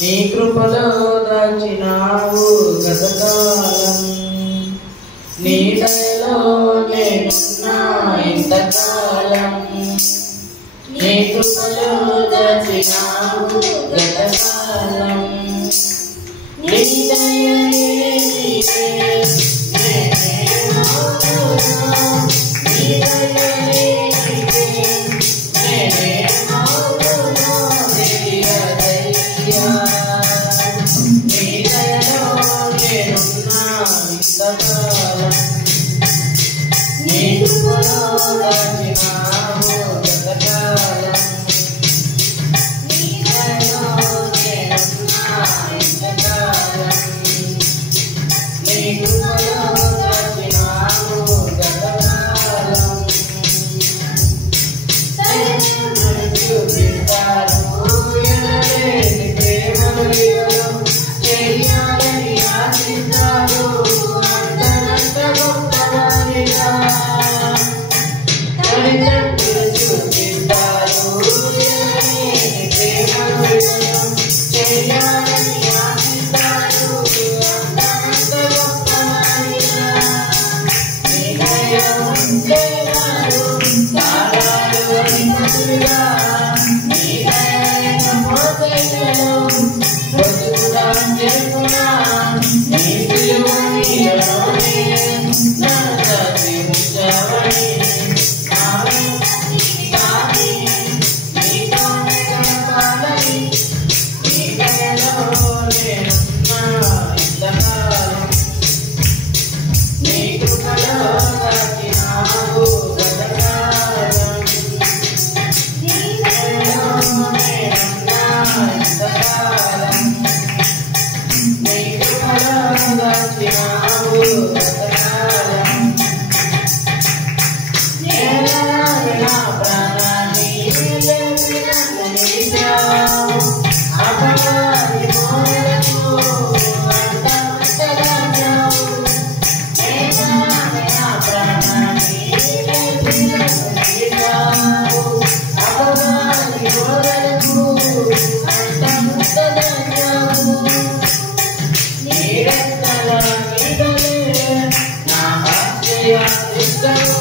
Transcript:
నీ కృపలో దాచినావు గతకాలం, నీ దయలో నేనున్నా ఇంతకాలం. నీ కృపలో దాచినావు గతకాలం, నీ దయనే నీవే నేనేమవుతున్నా, నీ దయనే నీవే నేనేమవుతున్నా తెలియదయ్యా. నీ దయలో నేనున్నా ఇంతకాలం, నీ కృపలో దాచినావు గతకాలం, నీ దయలో నేనున్నా ఇంతకాలం, నీ కృపలో దాచినావు గతకాలం. దయను చూపిస్తారు ఎనలేని ప్రేమలో, చెయ్యాలని ఆశిస్తారు అంతరంత గొప్పవారిగా. తల్లిదండ్రులు చూపిస్తారు ఎనలేని ప్రేమలో, చెయ్యాలని ఆశిస్తారు అంతరంత గొప్పవారిగా. నీ దయ ఉంటే నాడు తాళాలు అనిపడుగా, నీ దయ మోతయ్యలో బ్రతుకుడా చెప్పునా, నీ సిలువ నీలోనే నన్ను దాచి ఉంచావని, నా వెంటనే తాకి నీతోనే గడపాలని. నీ దయలో నేనున్నా ఇంతకాలం, నీ కృపలో దాచినావు గతకాలం, నీ దయలో నేనున్నా ఇంతకాలం, నీ కృపలో దాచినావు గతకాలం. నేలరాని నా ప్రాణాన్ని లేపినట్టు నిలిచావు, అపవాది మోయలకు అంతమంతదాచావు. నేలరాని నా ప్రాణాన్ని లేపినట్టు నిలిచావు, అపవాది మోయలకు అంతమంతదాచావు. నీ రెక్కల నీడలే నా ఆశ్రయదుర్గము,